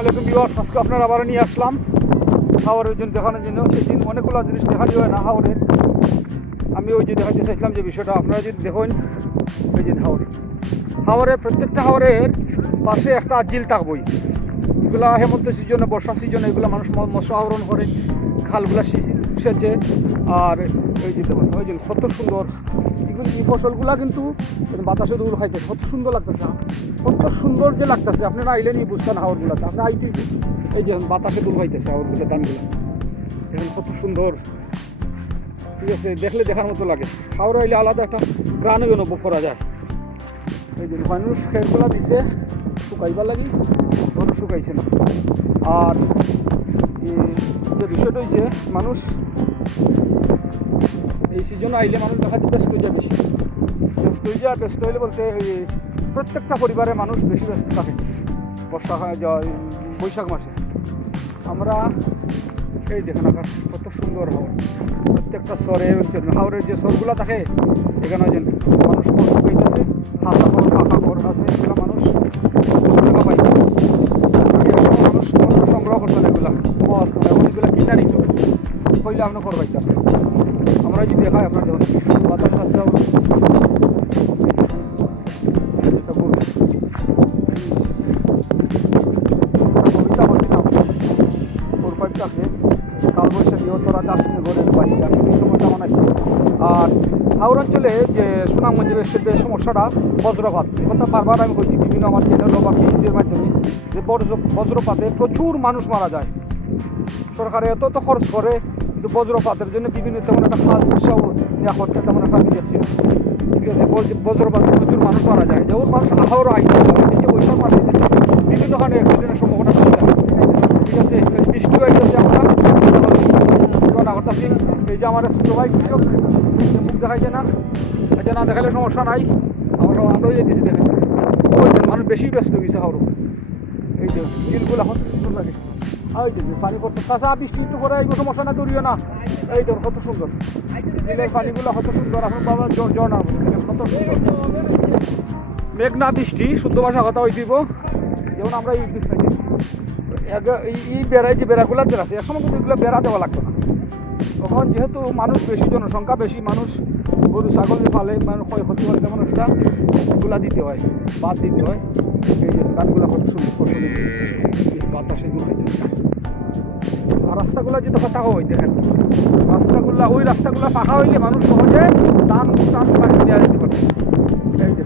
আলাইকুম ভিউয়ার্স, আজকে আপনারা আবার নিয়ে আসলাম হাওরের জন্য দেখানোর জন্য। সেদিন অনেকগুলো জিনিস দেখানো হয় না হাওরের। আমি ওই যে দেখাতে চাইছিলাম যে বিষয়টা আপনারা যদি দেখুন, ওই যে হাওরের প্রত্যেকটা হাওরের পাশে একটা ঝিল থাকবই। এগুলা হেমন্ত সিজনে, বর্ষা সিজনে এগুলো মানুষ মৎস্য আহরণ করে, খালগুলা সেচে। আর ওই যে দেখুন, ওই যে কত সুন্দর এগুলো, এই ফসলগুলা কিন্তু বাতাসে দূর খাইতে কত সুন্দর লাগতেছে, কত সুন্দর যে লাগতেছে। আপনারা আইলেন এই বুঝতেন হাওরগুলাতে, আপনি আইতে এই যে বাতাসে দূর খাইতেছে হাওরগুলো, ধানগুলা এখন কত সুন্দর। ঠিক আছে, দেখলে দেখার মতো লাগে। হাওড়া আইলে আলাদা একটা প্রাণই অনুভব করা যায়। এই যে মানুষ খেরগুলা দিছে শুকাইবার লাগি, কোনো শুকাইছে না। আর যে বিষয়টা হয়েছে, মানুষ এই সিজনে আইলে মানুষ দেখা যায় ব্যস্ত হয়ে যায়, বেশি ব্যস্ত হয়ে যায়। ব্যস্ত হইলে বলতে প্রত্যেকটা পরিবারে মানুষ বেশি ব্যস্ত থাকে বর্ষা হয় যায় বৈশাখ মাসে। আমরা এই দেখেন আকাশ কত সুন্দর হাওড়, প্রত্যেকটা স্বরে হাওড়ের যে স্বরগুলো থাকে এখানে যেন মানুষ শুকাইতেছে, হাসা ঘর পাখা ঘর আছে, এগুলো মানুষ টাকা পাইছে। মানুষ সংগ্রহ করতেন এগুলা, এখন এগুলা কিনা নিত হইলে আপনার ঘর পাইতেন। আমরা যদি দেখাই আপনার যখন বাতাস আসতে আছে কালবৈশাখী তোরা চাষিনী ঘরের বাড়ি এই সময়টা বানাইছে। আর হাওড় অঞ্চলে যে সুনামগঞ্জের যে সমস্যাটা বজ্রপাত, কথা বারবার আমি বলছি বিভিন্ন আমার চ্যানেল বা পিএইচের মাধ্যমে, যে বজ্রপাতে প্রচুর মানুষ মারা যায়। সরকারে এত তো খরচ করে, কিন্তু বজ্রপাতের জন্য বিভিন্ন তেমন একটা খাস উৎসাহ নেওয়া হচ্ছে, তেমন একটা আমি দেখছি। ঠিক আছে, বজ্রপাতে প্রচুর মানুষ মারা যায়। যেমন মানুষ হাওড় আইতে বৈশাখ মাসে বিভিন্ন ধরনের অ্যাক্সিডেন্টের সম্ভাবনা থাকে। ঠিক আছে, বৃষ্টি হয়েছে আমরা রওনা করতেছি। এই যে আমার ছোটো ভাই কৃষক, মুখ দেখাইছে না, এটা না দেখালে সমস্যা নাই, আমরাও যেতেছি দেখেন। ওই যে মানুষ বেশি ব্যস্ত হয়ে গেছে হাওড়। এই যে ঝিলগুলো কত সুন্দর লাগে, ওই যে পানি পড়তে কাঁচা বৃষ্টি একটু করে এই সমস্যা না, দৌড়িও না। এই তো কত সুন্দর ঝিলের পানিগুলো, কত সুন্দর। এখন বাবা ঝর্ণার মতো কত সুন্দর। মেঘনা বৃষ্টি শুদ্ধ ভাষা কথা হয়ে দিব। যেমন আমরা এই বেড়ায় যে বেড়াগুলো আছে, এক সময় কিন্তু এগুলো বেড়া দেওয়া লাগতো না। তখন যেহেতু মানুষ বেশি, জনসংখ্যা বেশি, মানুষ গরু ছাগল ফালে মানুষ ক্ষয়ক্ষতি করে, তেমন একটা এগুলা দিতে হয়, বাদ দিতে হয়। এই যে গানগুলো কত সুন্দর ফসল বাতাসে ঘুরে। আর রাস্তাগুলো যেটা ফাঁকা হয় দেখেন, রাস্তাগুলা ওই রাস্তাগুলো ফাঁকা হইলে মানুষ সহজে টান বাড়ি দেওয়া যেতে পারে। এই যে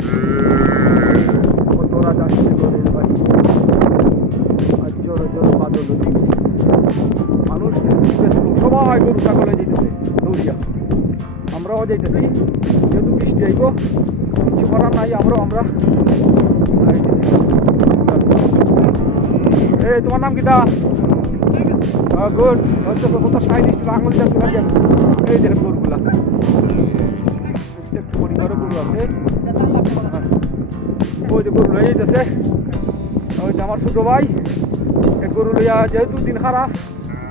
কত রাজা বাড়ি মানুষ সবাই গরু ছাগলে যেতেছে দৌড়িয়া, আমরাও যাইতেছি। যেহেতু বৃষ্টি আইব, কিছু করার নাই, আমরা এই তোমার নাম কিটা? গুড, হচ্ছে কত স্টাইলিশ আঙুল দেখতে থাকেন। এই দেখেন গরুগুলা, একটু পরিবারে গরু আছে। ওই যে গরু লইয়া যেতেছে, ওই যে আমার ছোটো ভাই গরু লইয়া, যেহেতু দিন খারাপ,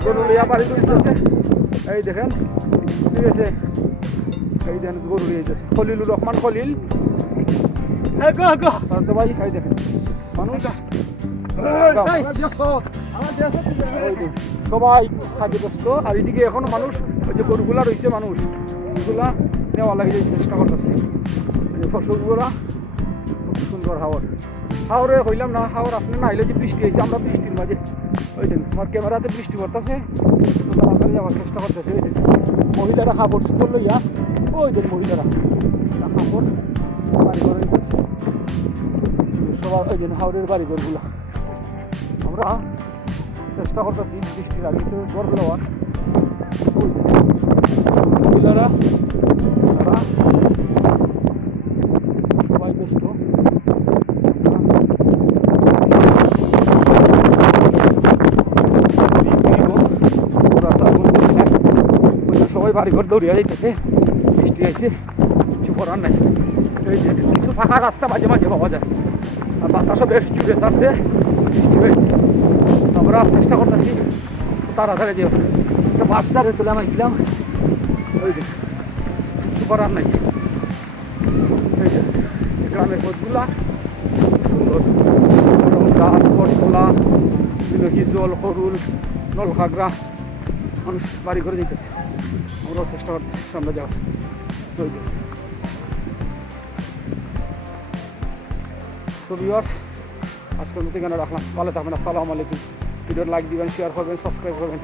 গরু লইয়া বাড়ি তুলতেছে। এই দেখেন, ঠিক আছে, এই দেখেন গরু লইয়া যেতেছে খলিলুর রহমান খলিল ভাই। এই দেখেন মানুষ সবাই খাদ্য ব্যস্ত। আর এদিকে এখনো মানুষ ওই যে গরুগুলা রয়েছে, মানুষ এগুলা নেওয়া লাগে চেষ্টা করতেছে। ফসলগুলা খুব সুন্দর। হাওড়ে হইলাম না, হাওড় আপনি না আইলে যে বৃষ্টি হয়েছে, আমরা বৃষ্টির মাঝে ওই দিন তোমার ক্যামেরাতে বৃষ্টি করতেছে, তাড়াতাড়ি যাওয়ার চেষ্টা করতেছে। ওই দিন মহিলারা কাপড় চুপড় লইয়া, ওই দিন মহিলারা কাপড় বাড়ি ঘরে করছে সবার। ওই দিন হাওড়ের বাড়ি ঘরগুলা আমরা চেষ্টা করতেছি বৃষ্টির আগে তো ঘর দেওয়ার। ওই মহিলারা তারা সবাই ব্যস্ত। সবাই বাড়ি ঘর দৌড়িয়া যাইতেছে, বৃষ্টি আইছে, কিছু করার নাই। এই যে কিছু ফাঁকা রাস্তা মাঝে মাঝে পাওয়া যায়, আর বাতাসও বেশ জুড়ে আসছে, বৃষ্টি হয়েছে। আমরা চেষ্টা করতেছি তাড়াতাড়ি যে বাসটারে তুলে আমি গেলাম। ওই যে কিছু করার নাই। এই যে গ্রামের পথগুলা সুন্দর, গাছ পথগুলা বিভিন্ন হলো হিজল হরুল নলখাগড়া মানুষ বাড়ি ঘরে যেতেছে, আমরাও চেষ্টা করতেছি সামনে যাওয়া। তো ভিউয়ার্স, আজকের মতো এখানে রাখলাম, ভালো থাকবেন, আসসালামু আলাইকুম। ভিডিও লাইক দিবেন, শেয়ার করবেন, সাবস্ক্রাইব করবেন।